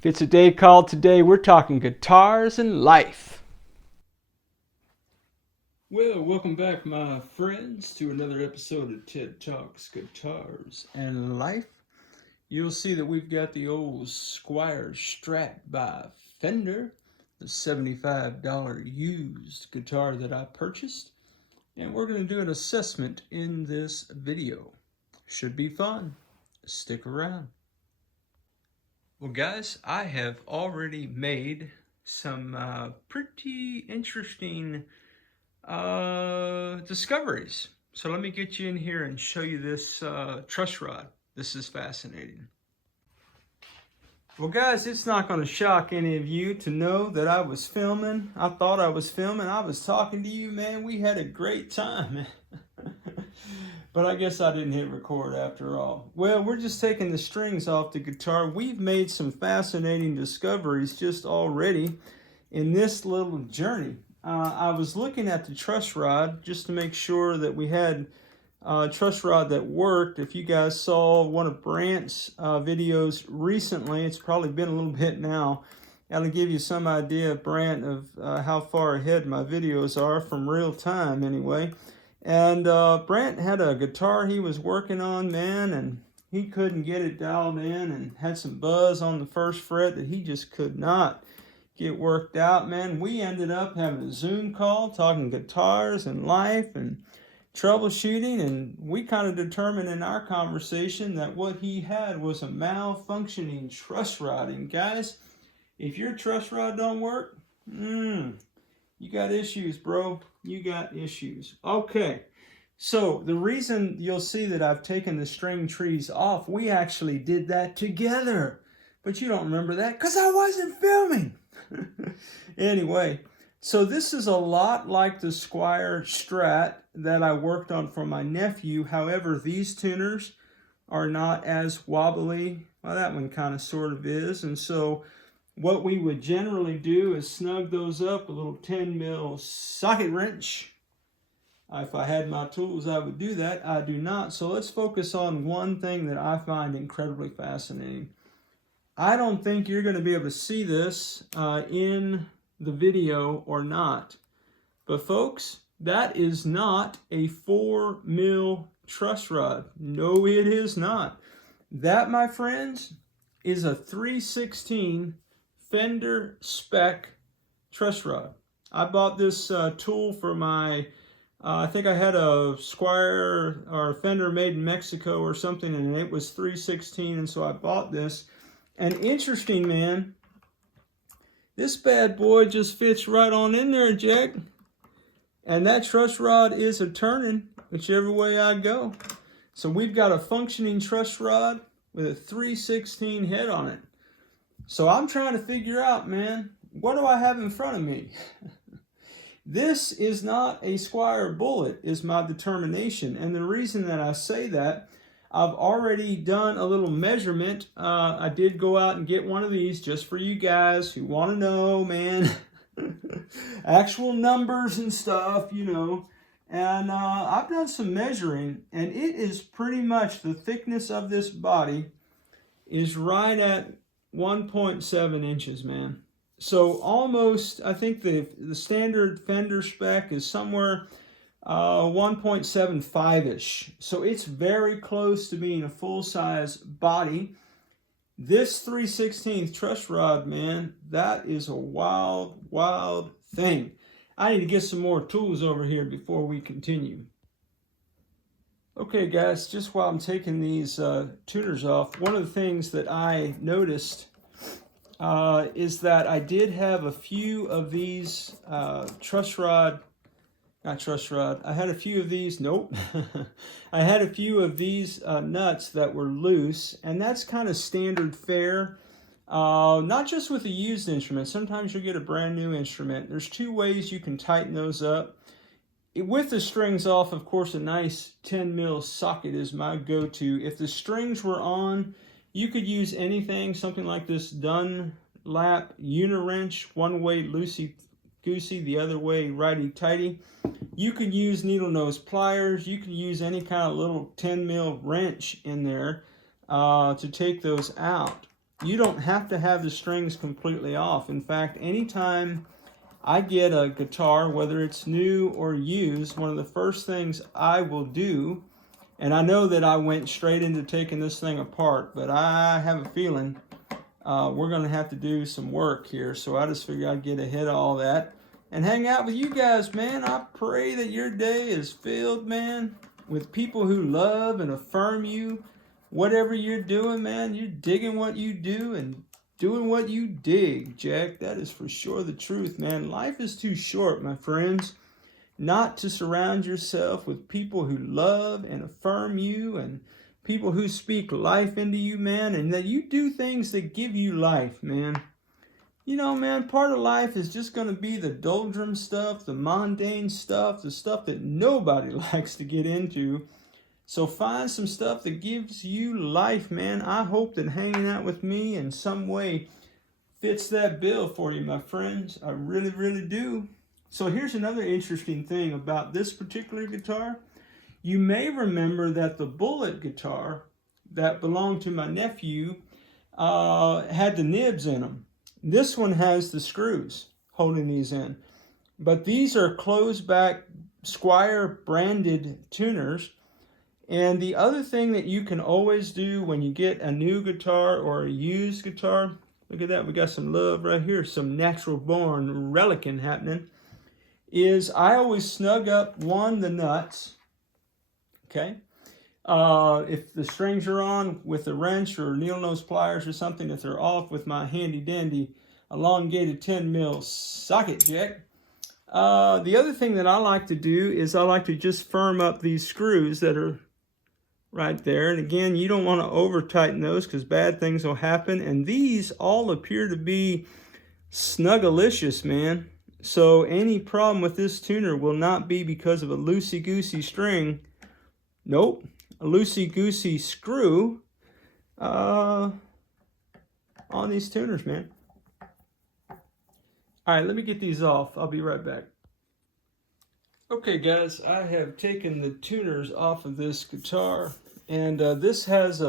If it's a day called today, we're talking guitars and life. Well, welcome back, my friends, to another episode of Ted Talks Guitars and Life. You'll see that we've got the old Squier Strat by Fender, the $75 used guitar that I purchased, and we're going to do an assessment in this video. Should be fun. Stick around. Well, guys, I have already made some pretty interesting discoveries. So let me get you in here and show you this truss rod. This is fascinating. Well, guys, it's not going to shock any of you to know that I was filming. I thought I was filming. I was talking to you, man. We had a great time, man. But I guess I didn't hit record after all. Well, we're just taking the strings off the guitar. We've made some fascinating discoveries just already in this little journey. I was looking at the truss rod just to make sure that we had a truss rod that worked. If you guys saw one of Brant's videos recently, it's probably been a little bit now. That'll give you some idea, Brant, of how far ahead my videos are from real time anyway. And Brant had a guitar he was working on, man, and he couldn't get it dialed in and had some buzz on the first fret that he just could not get worked out, man. We ended up having a Zoom call talking guitars and life and troubleshooting, and we kind of determined in our conversation that what he had was a malfunctioning truss rod. And guys, if your truss rod don't work, you got issues, bro. You got issues. Okay, so the reason you'll see that I've taken the string trees off, we actually did that together. But you don't remember that because I wasn't filming. Anyway, so this is a lot like the Squier Strat that I worked on for my nephew. However, these tuners are not as wobbly. Well, that one kind of sort of is. And so what we would generally do is snug those up with a little 10 mil socket wrench. If I had my tools, I would do that. I do not. So let's focus on one thing that I find incredibly fascinating. I don't think you're going to be able to see this in the video or not. But folks, that is not a 4 mil truss rod. No, it is not. That, my friends, is a 3/16 Fender spec truss rod. I bought this tool for my, I think I had a Squier or a Fender made in Mexico or something, and it was 3/16, and so I bought this. And interesting, man, this bad boy just fits right on in there, Jack. And that truss rod is a turning whichever way I go. So we've got a functioning truss rod with a 3/16 head on it. So I'm trying to figure out, man, what do I have in front of me? This is not a Squier bullet, is my determination. And the reason that I say that, I've already done a little measurement. I did go out and get one of these just for you guys who want to know, man. Actual numbers and stuff, you know. And I've done some measuring, and it is pretty much the thickness of this body is right at 1.7 inches, man. So almost, I think the standard Fender spec is somewhere 1.75-ish. So it's very close to being a full-size body. This 3/16 truss rod, man, that is a wild, wild thing. I need to get some more tools over here before we continue. Okay, guys, just while I'm taking these tuners off, one of the things that I noticed is that I did have a few of these I had a few of these, nope. I had a few of these nuts that were loose, and that's kind of standard fare. Not just with a used instrument. Sometimes you'll get a brand new instrument. There's two ways you can tighten those up. With the strings off, of course, a nice 10 mil socket is my go-to. If the strings were on, you could use anything, something like this Dunlap Uniwrench, one way loosey-goosey, the other way righty-tighty. You could use needle nose pliers. You could use any kind of little 10 mil wrench in there to take those out. you don't have to have the strings completely off. In fact, anytime I get a guitar, whether it's new or used, one of the first things I will do, and I know that I went straight into taking this thing apart, but I have a feeling we're going to have to do some work here. So I just figured I'd get ahead of all that and hang out with you guys, man. I pray that your day is filled, man, with people who love and affirm you. Whatever you're doing, man, you're digging what you do and doing what you dig, Jack. That is for sure the truth, man. Life is too short, my friends, not to surround yourself with people who love and affirm you and people who speak life into you, man, and that you do things that give you life, man. You know, man, part of life is just going to be the doldrum stuff, the mundane stuff, the stuff that nobody likes to get into. So find some stuff that gives you life, man. I hope that hanging out with me in some way fits that bill for you, my friends. I really, really do. So here's another interesting thing about this particular guitar. You may remember that the Bullet guitar that belonged to my nephew had the nibs in them. This one has the screws holding these in. But these are closed back Squier branded tuners. And the other thing that you can always do when you get a new guitar or a used guitar, look at that, we got some love right here, some natural born relicing happening, is I always snug up the nuts, okay? If the strings are on with a wrench or needle nose pliers or something, if they're off with my handy dandy elongated 10 mil socket jack. The other thing that I like to do is I like to just firm up these screws that are right there. And again, you don't want to over tighten those because bad things will happen. And these all appear to be snuggalicious, man. So any problem with this tuner will not be because of a loosey-goosey string. Nope, a loosey-goosey screw on these tuners, man. All right, let me get these off. I'll be right back. Okay, guys, I have taken the tuners off of this guitar, and this has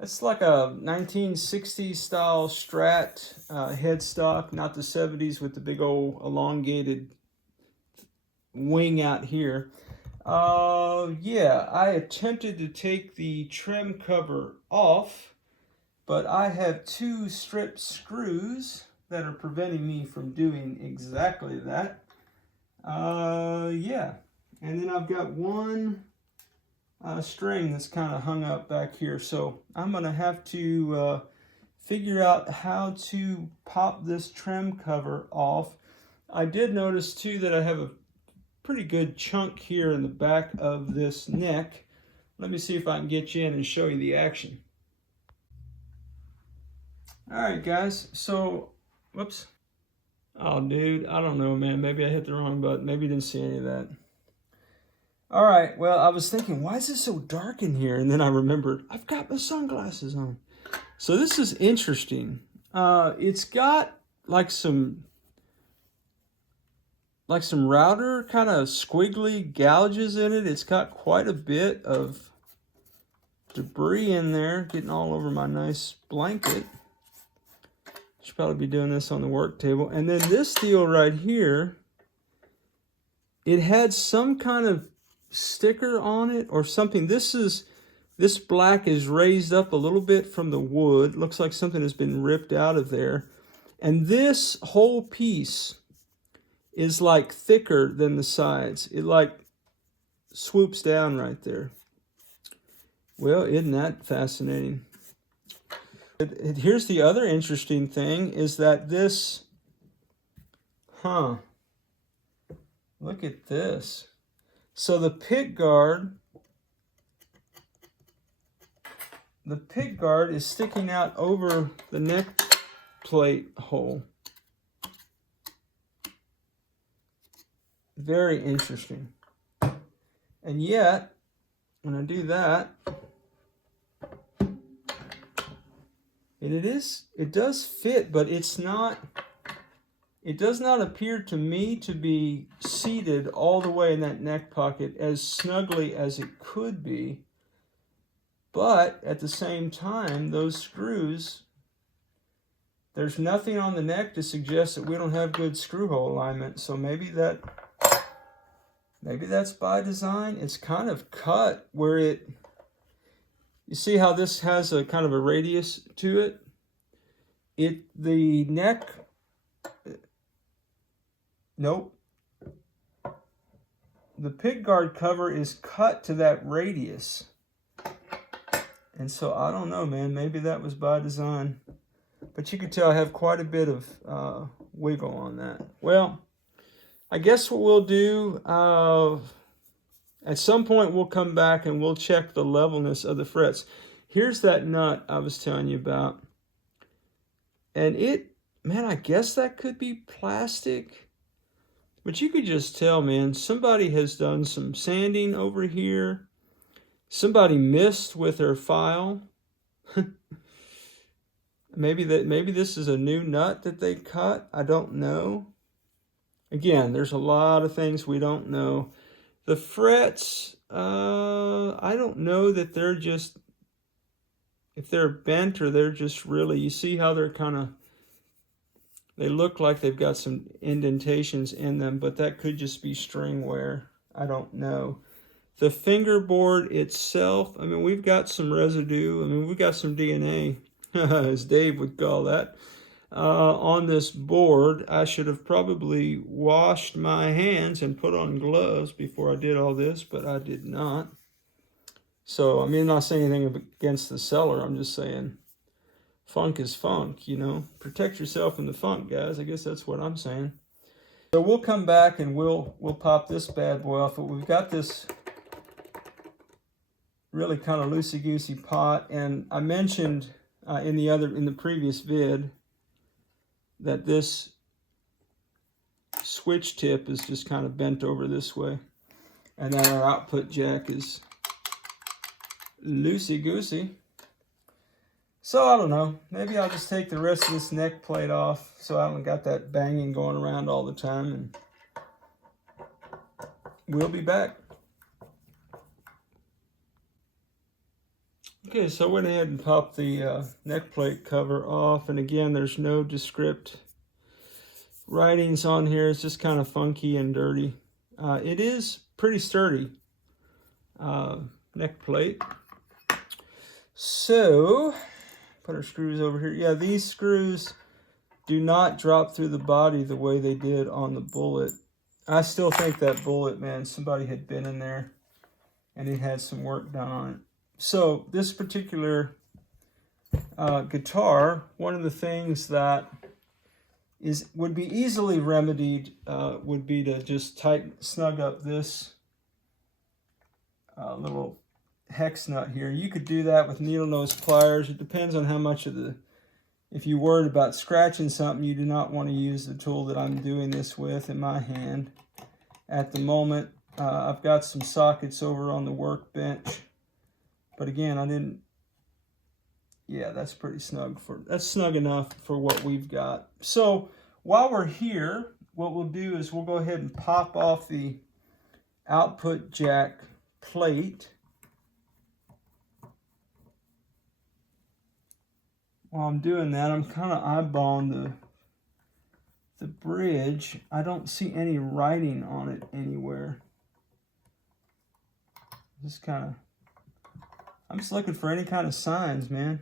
it's like a 1960s style Strat headstock, not the 70s with the big old elongated wing out here. Yeah, I attempted to take the trim cover off, but I have two stripped screws that are preventing me from doing exactly that. Yeah, and then I've got one string that's kind of hung up back here, so I'm gonna have to figure out how to pop this trim cover off. I did notice too that I have a pretty good chunk here in the back of this neck. Let me see if I can get you in and show you the action. All right, guys, so whoops. Oh, dude, I don't know, man. Maybe I hit the wrong button. Maybe you didn't see any of that. All right, well, I was thinking, why is it so dark in here? And then I remembered, I've got my sunglasses on. So this is interesting. It's got like some router kind of squiggly gouges in it. It's got quite a bit of debris in there, getting all over my nice blanket. Should probably be doing this on the work table. And then this deal right here, it had some kind of sticker on it or something. This black is raised up a little bit from the wood. Looks like something has been ripped out of there. And this whole piece is like thicker than the sides. It like swoops down right there. Well, isn't that fascinating? Here's the other interesting thing is that this, look at this. So the pickguard is sticking out over the neck plate hole. Very interesting. And yet, when I do that, it does fit, but it does not appear to me to be seated all the way in that neck pocket as snugly as it could be. But at the same time, those screws there's nothing on the neck to suggest that we don't have good screw hole alignment. So maybe that's by design. It's kind of cut where it, you see how this has a kind of a radius to it? The neck, nope. The Pickguard cover is cut to that radius. And so I don't know, man, maybe that was by design. But you can tell I have quite a bit of wiggle on that. Well, I guess what we'll do, at some point we'll come back and we'll check the levelness of the frets. Here's that nut I was telling you about. And it, man, I guess that could be plastic. But you could just tell, man, somebody has done some sanding over here. Somebody missed with their file. Maybe this is a new nut that they cut. I don't know. Again, there's a lot of things we don't know. The frets, I don't know that they're just, if they're bent or they're just really, you see how they're kind of, they look like they've got some indentations in them, but that could just be string wear. I don't know. The fingerboard itself, I mean, we've got some residue. I mean, we've got some DNA, as Dave would call that, on this board. I should have probably washed my hands and put on gloves before I did all this, but I did not. So, I mean, I'm not saying anything against the seller. I'm just saying funk is funk, you know. Protect yourself from the funk, guys. I guess that's what I'm saying. So we'll come back and we'll pop this bad boy off. But we've got this really kind of loosey-goosey pot, and I mentioned in the previous vid that this switch tip is just kind of bent over this way, and then our output jack is loosey-goosey. So I don't know, maybe I'll just take the rest of this neck plate off so I haven't got that banging going around all the time, and we'll be back. Okay, so I went ahead and popped the neck plate cover off, and again, there's no descript writings on here. It's just kind of funky and dirty. It is pretty sturdy neck plate. So, put our screws over here. Yeah, these screws do not drop through the body the way they did on the Bullet. I still think that Bullet, man, somebody had been in there and it had some work done on it. So this particular guitar, one of the things that would be easily remedied would be to just snug up this little hex nut here. You could do that with needle nose pliers. It depends on how much of the, if you're worried about scratching something, you do not want to use the tool that I'm doing this with in my hand at the moment. I've got some sockets over on the workbench. But again, yeah, that's pretty snug that's snug enough for what we've got. So while we're here, what we'll do is we'll go ahead and pop off the output jack plate. While I'm doing that, I'm kind of eyeballing the bridge. I don't see any writing on it anywhere. I'm just looking for any kind of signs, man.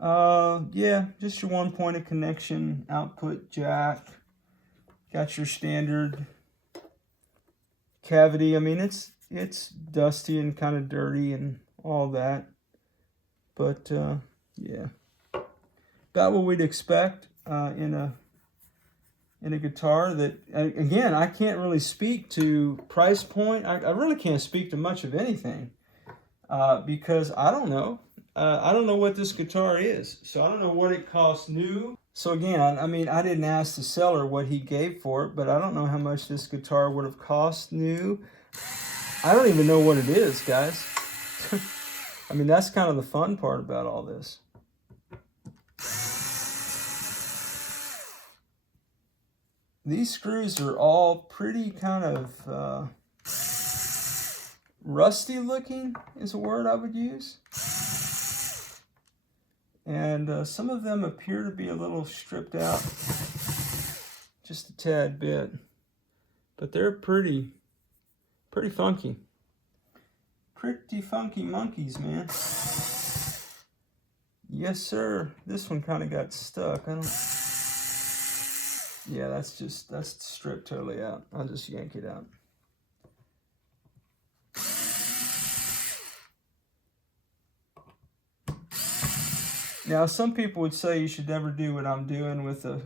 Yeah, just your one-pointed connection, output jack. Got your standard cavity. I mean, it's dusty and kind of dirty and all that. But, yeah. About what we'd expect in a guitar that, again, I can't really speak to price point. I really can't speak to much of anything. Because I don't know. I don't know what this guitar is. So I don't know what it costs new. So again, I mean, I didn't ask the seller what he gave for it, but I don't know how much this guitar would have cost new. I don't even know what it is, guys. I mean, that's kind of the fun part about all this. These screws are all pretty kind of rusty looking is a word I would use. And some of them appear to be a little stripped out, just a tad bit. But they're pretty funky. Pretty funky monkeys, man. Yes, sir. This one kind of got stuck. Yeah, that's stripped totally out. I'll just yank it out. Now, some people would say you should never do what I'm doing with a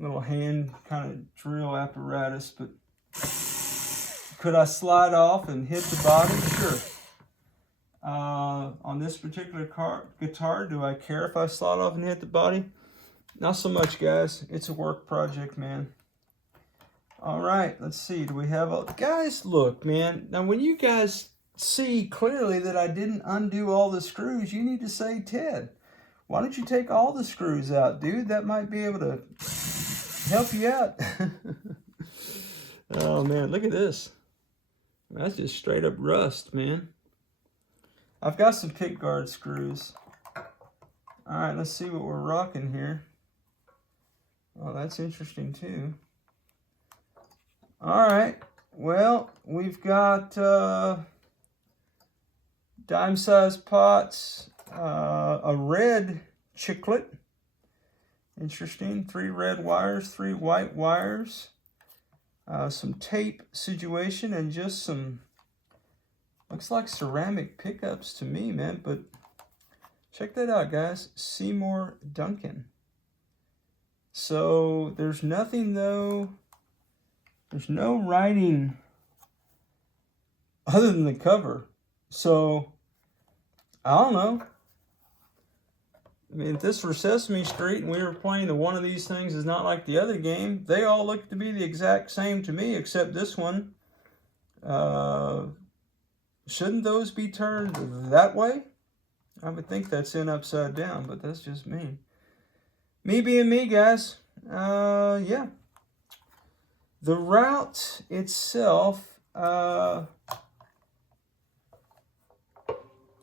little hand kind of drill apparatus, but could I slide off and hit the body? Sure. On this particular guitar, do I care if I slide off and hit the body? Not so much, guys. It's a work project, man. All right, let's see. Do we have a... Guys, look, man. Now, when you guys see clearly that I didn't undo all the screws, you need to say, Ted, why don't you take all the screws out, dude? That might be able to help you out. Oh, man, look at this. That's just straight up rust, man. I've got some Pickguard screws. All right, let's see what we're rocking here. Oh, that's interesting, too. All right, well, we've got... dime-sized pots, a red chiclet, interesting, 3 red wires, 3 white wires, some tape situation, and just some, looks like ceramic pickups to me, man, but check that out, guys, Seymour Duncan. So there's nothing, though, there's no writing other than the cover, so I don't know. I mean, if this were Sesame Street and we were playing the one of these things is not like the other game, they all look to be the exact same to me, except this one. Shouldn't those be turned that way? I would think that's in upside down, but that's just me. Me being me, guys. Yeah. The route itself, I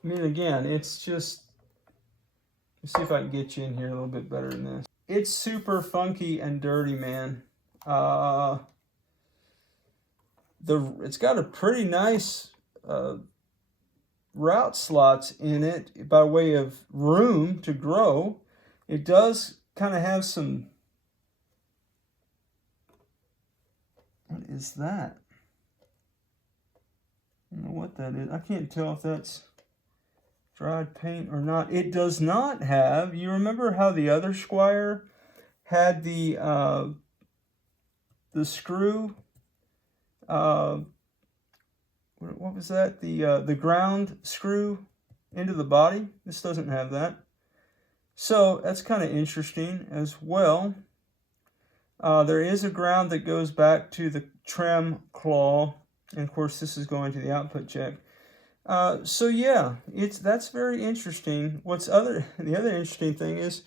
mean, again, it's just, let's see if I can get you in here a little bit better than this. It's super funky and dirty, man. It's got a pretty nice route slots in it by way of room to grow. It does kind of have some, what is that? I don't know what that is. I can't tell if that's dried paint or not. It does not have, you remember how the other Squier had the screw, what was that? The ground screw into the body? This doesn't have that. So that's kind of interesting as well. There is a ground that goes back to the trem claw, and of course this is going to the output jack. So yeah, that's very interesting. The other interesting thing is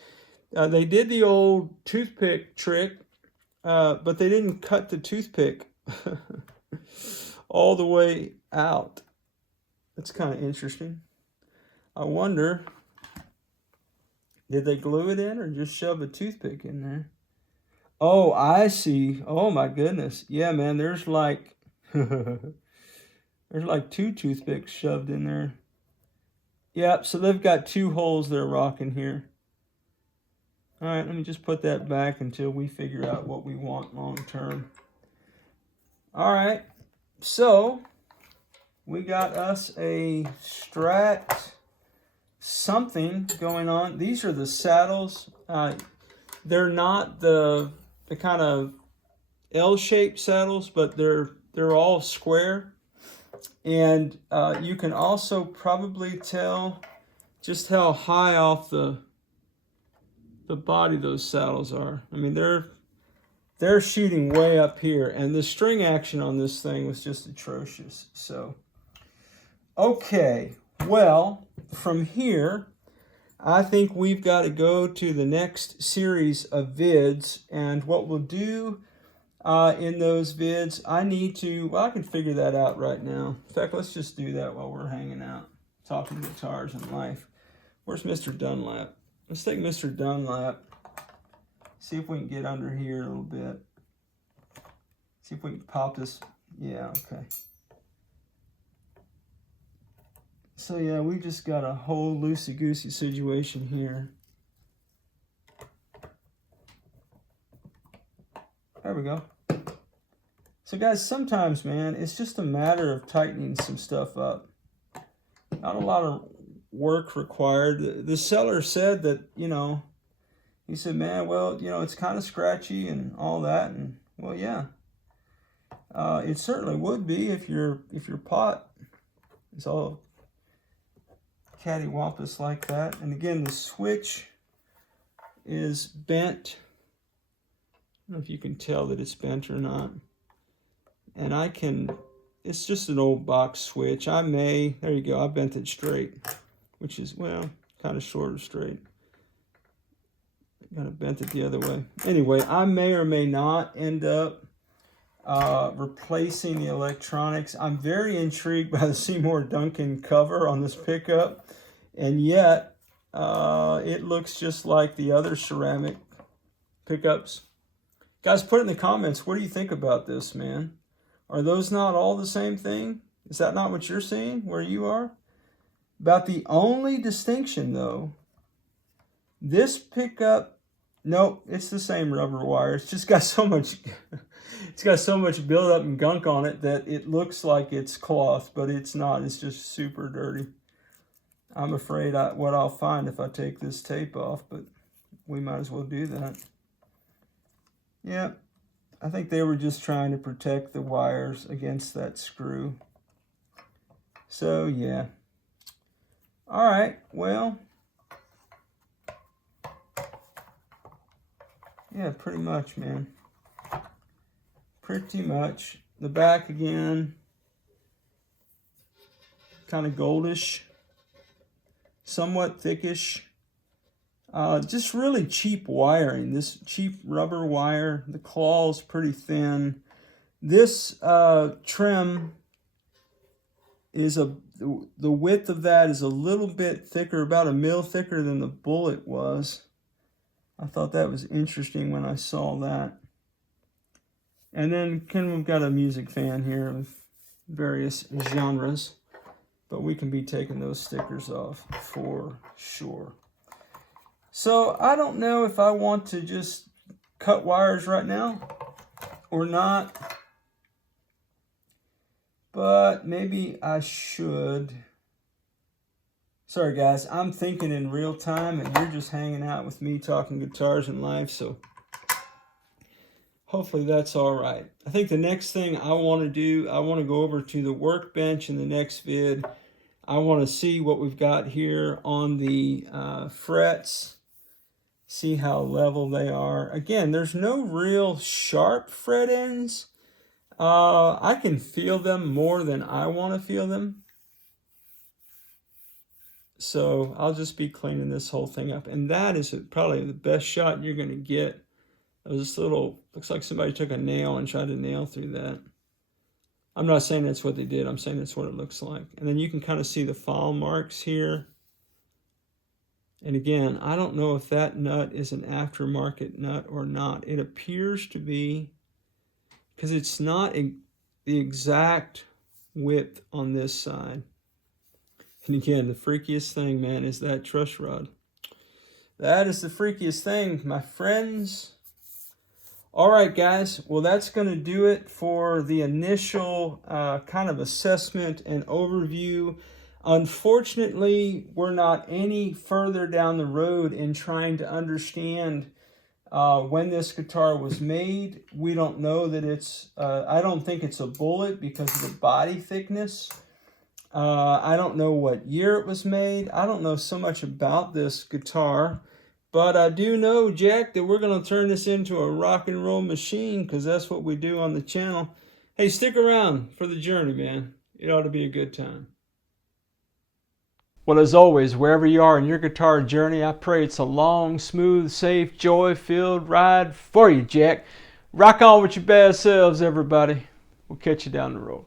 they did the old toothpick trick, but they didn't cut the toothpick all the way out. That's kind of interesting. I wonder, did they glue it in or just shove a toothpick in there? Oh, I see. Oh my goodness. Yeah, man, there's like there's like 2 toothpicks shoved in there. Yep, so they've got 2 holes they're rocking here. All right, let me just put that back until we figure out what we want long term. All right, so we got us a Strat something going on. These are the saddles. They're not the kind of L-shaped saddles, but they're all square. And you can also probably tell just how high off the body those saddles are. I mean, they're shooting way up here, and the string action on this thing was just atrocious. So, okay, well, from here, I think we've got to go to the next series of vids, and what we'll do in those vids, I can figure that out right now. In fact, let's just do that while we're hanging out, talking guitars and life. Where's Mr. Dunlap? Let's take Mr. Dunlap. See if we can get under here a little bit. See if we can pop this. Yeah, okay. So yeah, we just got a whole loosey-goosey situation here. There we go. So guys, sometimes, man, it's just a matter of tightening some stuff up. Not a lot of work required. The seller said that, you know, he said, man, well, you know, it's kind of scratchy and all that. And well, yeah, it certainly would be if your pot is all cattywampus like that. And again, the switch is bent. I don't know if you can tell that it's bent or not. And it's just an old box switch. There you go, I bent it straight, which is, well, kind of short of straight. Kind of bent it the other way. Anyway, I may or may not end up replacing the electronics. I'm very intrigued by the Seymour Duncan cover on this pickup, and yet it looks just like the other ceramic pickups. Guys, put in the comments, what do you think about this, man? Are those not all the same thing? Is that not what you're seeing where you are? About the only distinction, though, this pickup, nope, it's the same rubber wire. It's just got so much, it's got so much buildup and gunk on it that it looks like it's cloth, but it's not. It's just super dirty. I'm afraid what I'll find if I take this tape off, but we might as well do that. Yeah, I think they were just trying to protect the wires against that screw. So, yeah. All right, well, yeah, pretty much, man. Pretty much. The back again, kind of goldish, somewhat thickish. Just really cheap wiring. This cheap rubber wire. The claw's pretty thin. This trim is the width of that is a little bit thicker, about 1 mil thicker than the bullet was. I thought that was interesting when I saw that. And then we've got a music fan here of various genres, but we can be taking those stickers off for sure. So I don't know if I want to just cut wires right now or not, but maybe I should. Sorry guys, I'm thinking in real time and you're just hanging out with me talking guitars and life, so hopefully that's all right. I think the next thing I want to do, I want to go over to the workbench in the next vid. I want to see what we've got here on the frets. See how level they are. Again, there's no real sharp fret ends. I can feel them more than I want to feel them. So I'll just be cleaning this whole thing up. And that is probably the best shot you're going to get. This little, looks like somebody took a nail and tried to nail through that. I'm not saying that's what they did. I'm saying that's what it looks like. And then you can kind of see the file marks here. And again, I don't know if that nut is an aftermarket nut or not. It appears to be, because it's not the exact width on this side. And again, the freakiest thing, man, is that truss rod. That is the freakiest thing, my friends. All right, guys. Well, that's going to do it for the initial kind of assessment and overview. Unfortunately, we're not any further down the road in trying to understand when this guitar was made. We don't know that it's, I don't think it's a bullet because of the body thickness. I don't know what year it was made. I don't know so much about this guitar. But I do know, Jack, that we're going to turn this into a rock and roll machine because that's what we do on the channel. Hey, stick around for the journey, man. It ought to be a good time. Well, as always, wherever you are in your guitar journey, I pray it's a long, smooth, safe, joy-filled ride for you, Jack. Rock on with your bad selves, everybody. We'll catch you down the road.